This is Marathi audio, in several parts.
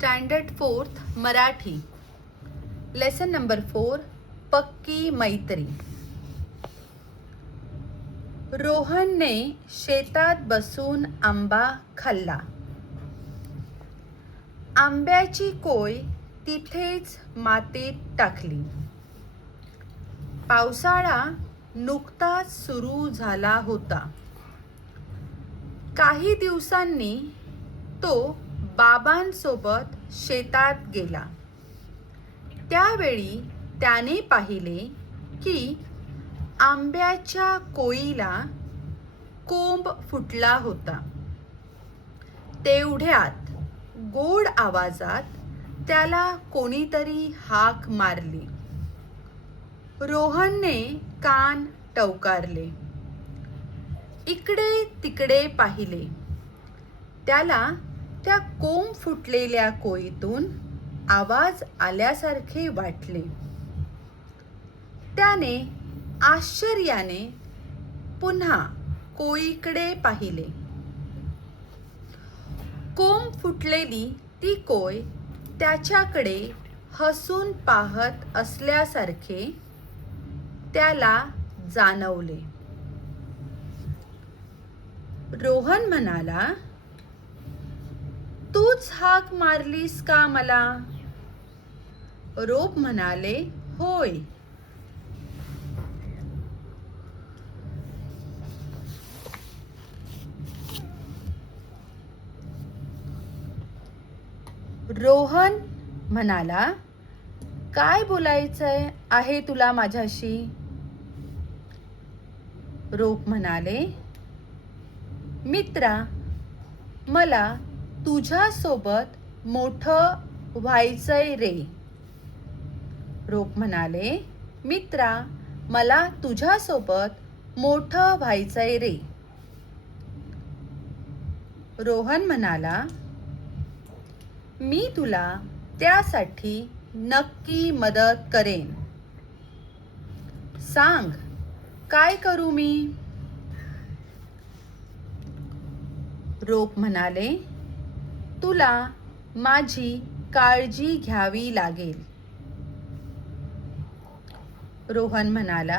Standard 4th Marathi lesson number 4 पक्की मैत्री. रोहनने शेतात बसून आंबा खाल्ला. आंब्याची कोय तिथेच मातीत टाकली. पावसाळा नुकताच सुरू झाला होता. काही दिवसांनी तो बाबांसोबत शेतात गेला. त्यावेळी त्याने पाहिले की आंब्याच्या कोईला कोंब फुटला होता. तेवढ्यात गोड आवाजात त्याला कोणीतरी हाक मारली. रोहनने कान टवकारले. इकडे तिकडे पाहिले. त्याला त्या कोंब फुटलेल्या कोईतून आवाज आल्यासारखे वाटले. त्याने आश्चर्याने पुन्हा कोईकडे पाहिले. कोंब फुटलेली ती कोय त्याच्याकडे हसून पाहत असल्यासारखे त्याला जाणवले. रोहन म्हणाला, तूच हाक मारलीस का मला? रोप म्हणाले, होय. रोहन म्हणाला, काय बोलायचंय आहे तुला माझ्याशी? रोप म्हणाले, मित्रा, मला तुझ्यासोबत मोठं व्हायचंय रे. रोप म्हणाले, मित्रा, मला तुझ्यासोबत मोठं व्हायचंय रे. रोहन म्हणाला, मी तुला त्यासाठी नक्की मदत करेन. सांग, काय करू मी? रोप म्हणाले, तुला माझी काळजी घ्यावी लागेल. रोहन म्हणाला,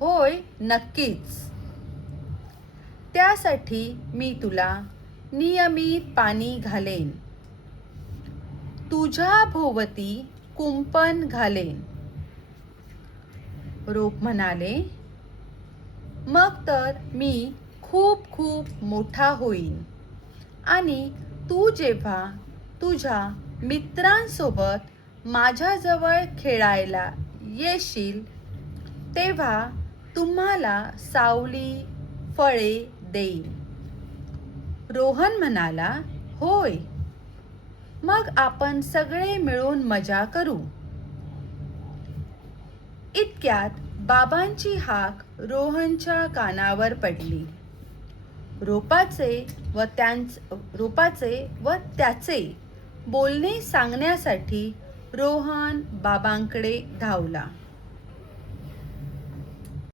होय, नक्कीच. त्यासाठी मी तुला नियमित पाणी घालेन. तुझ्या भोवती कुंपण घालेन. रोप म्हणाले, मग तर मी खूप खूप मोठा होईन आणि तू जेव्हा तुझ्या मित्रांसोबत माझ्याजवळ खेळायला येशील तेव्हा तुम्हाला सावली, फळे देईन. रोहन म्हणाला, होय, मग आपण सगळे मिळून मजा करू. इतक्यात बाबांची हाक रोहनच्या कानावर पडली. रोपाचे व त्याचे बोलणे सांगण्यासाठी रोहन बाबांकडे धावला.